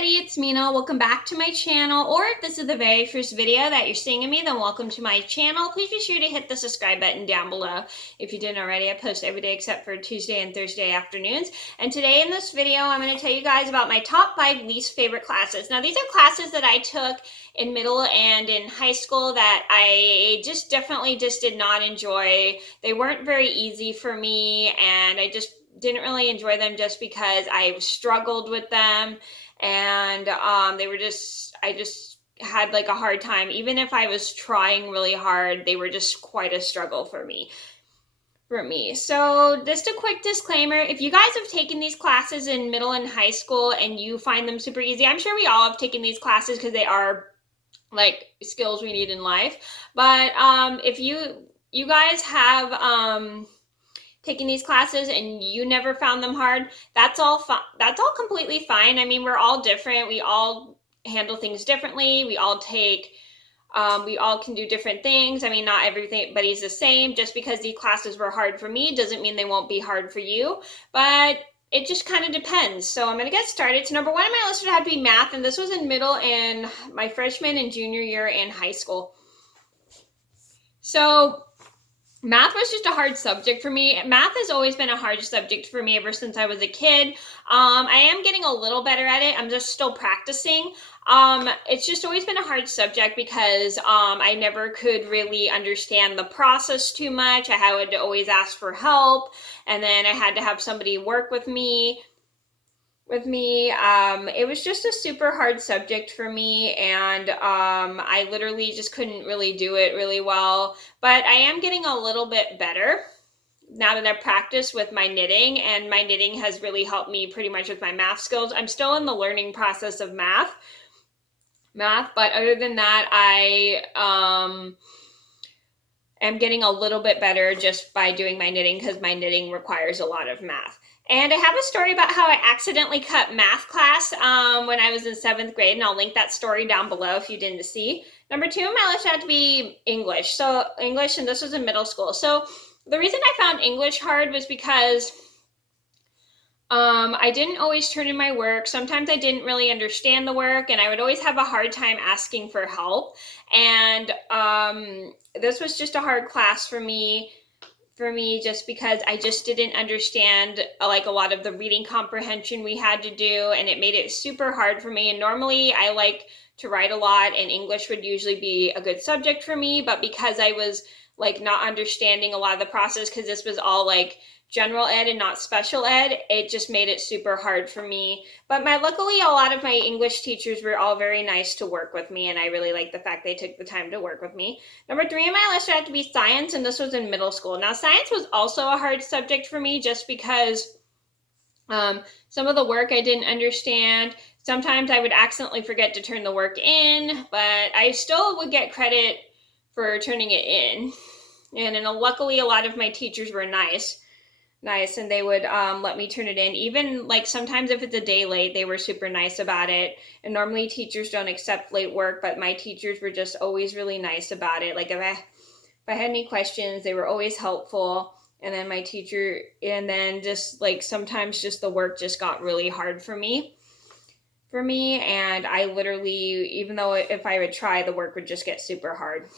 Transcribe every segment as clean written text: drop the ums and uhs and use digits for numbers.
everybody, it's Mena. Welcome back to my channel, or if this is the very first video that you're seeing of me, then welcome to my channel. Please be sure to hit the subscribe button down below if you didn't already. I post every day except for Tuesday and Thursday afternoons. And today in this video, I'm going to tell you guys about my top 5 least favorite classes. Now, these are classes that I took in middle and in high school that I definitely did not enjoy. They weren't very easy for me, and I just didn't really enjoy them just because I struggled with them, and I just had like a hard time. Even if I was trying really hard, they were just quite a struggle for me. So just a quick disclaimer, if you guys have taken these classes in middle and high school and you find them super easy, I'm sure we all have taken these classes because they are like skills we need in life. But if you guys have taking these classes and you never found them hard, that's all completely fine. I mean, we're all different. We all handle things differently. We all can do different things. I mean, not everybody's the same. Just because these classes were hard for me doesn't mean they won't be hard for you, but it just kind of depends. So I'm going to get started. So number 1 on my list would have to be math, and this was in middle and my freshman and junior year in high school. So math was just a hard subject for me. Math has always been a hard subject for me ever since I was a kid. I am getting a little better at it. I'm just still practicing. It's just always been a hard subject because I never could really understand the process too much. I would always ask for help, and then I had to have somebody work with me. It was just a super hard subject for me, and I literally just couldn't really do it really well. But I am getting a little bit better now that I've practiced with my knitting, and my knitting has really helped me pretty much with my math skills. I'm still in the learning process of math, but other than that, I am getting a little bit better just by doing my knitting, because my knitting requires a lot of math. And I have a story about how I accidentally cut math class when I was in 7th grade, and I'll link that story down below if you didn't see. Number 2 on my list had to be English. So English, and this was in middle school. So the reason I found English hard was because I didn't always turn in my work. Sometimes I didn't really understand the work, and I would always have a hard time asking for help. And this was just a hard class for me just because I just didn't understand like a lot of the reading comprehension we had to do, and it made it super hard for me. And normally I like to write a lot, and English would usually be a good subject for me, but because I was like not understanding a lot of the process, because this was all like general ed and not special ed, it just made it super hard for me. But luckily, a lot of my English teachers were all very nice to work with me, and I really like the fact they took the time to work with me. Number 3 on my list had to be science, and this was in middle school. Now, science was also a hard subject for me just because some of the work I didn't understand. Sometimes I would accidentally forget to turn the work in, but I still would get credit for turning it in. And luckily, a lot of my teachers were nice, and they would let me turn it in. Even like sometimes if it's a day late, they were super nice about it. And normally teachers don't accept late work, but my teachers were just always really nice about it. Like if I had any questions, they were always helpful. And then just like sometimes just the work just got really hard for me. And I literally, even though if I would try, the work would just get super hard.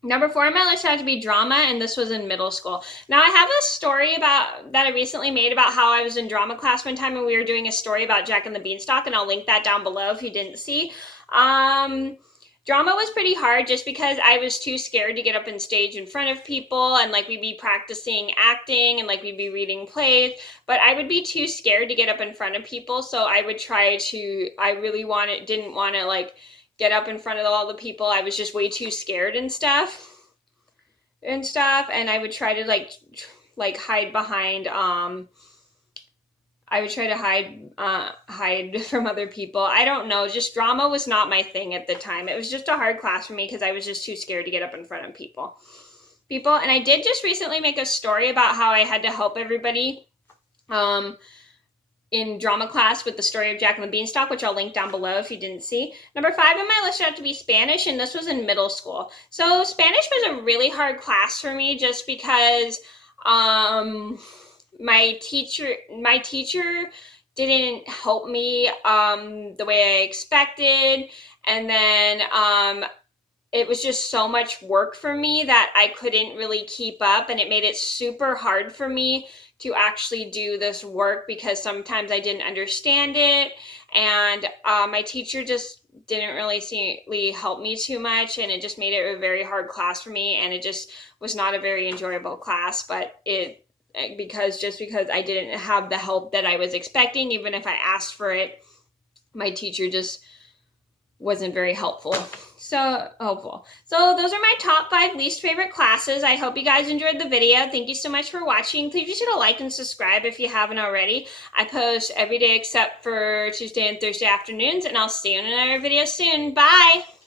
Number 4 on my list had to be drama, and this was in middle school. Now, I have a story that I recently made about how I was in drama class one time, and we were doing a story about Jack and the Beanstalk, and I'll link that down below if you didn't see. Drama was pretty hard just because I was too scared to get up on stage in front of people, and like we'd be practicing acting, and like we'd be reading plays, but I would be too scared to get up in front of people, so I really didn't want to like get up in front of all the people. I was just way too scared and stuff. And I would try to like hide behind, I would try to hide from other people. I don't know, just drama was not my thing at the time. It was just a hard class for me because I was just too scared to get up in front of people. And I did just recently make a story about how I had to help everybody in drama class with the story of Jack and the Beanstalk, which I'll link down below if you didn't see. Number 5 on my list had to be Spanish, and this was in middle school. So Spanish was a really hard class for me just because my teacher didn't help me the way I expected. And then it was just so much work for me that I couldn't really keep up, and it made it super hard for me to actually do this work because sometimes I didn't understand it, and my teacher just didn't really help me too much, and it just made it a very hard class for me, and it just was not a very enjoyable class. But because I didn't have the help that I was expecting, even if I asked for it, my teacher just wasn't very helpful. So those are my top 5 least favorite classes. I hope you guys enjoyed the video. Thank you so much for watching. Please hit a like and subscribe if you haven't already. I post every day except for Tuesday and Thursday afternoons, and I'll see you in another video soon. Bye!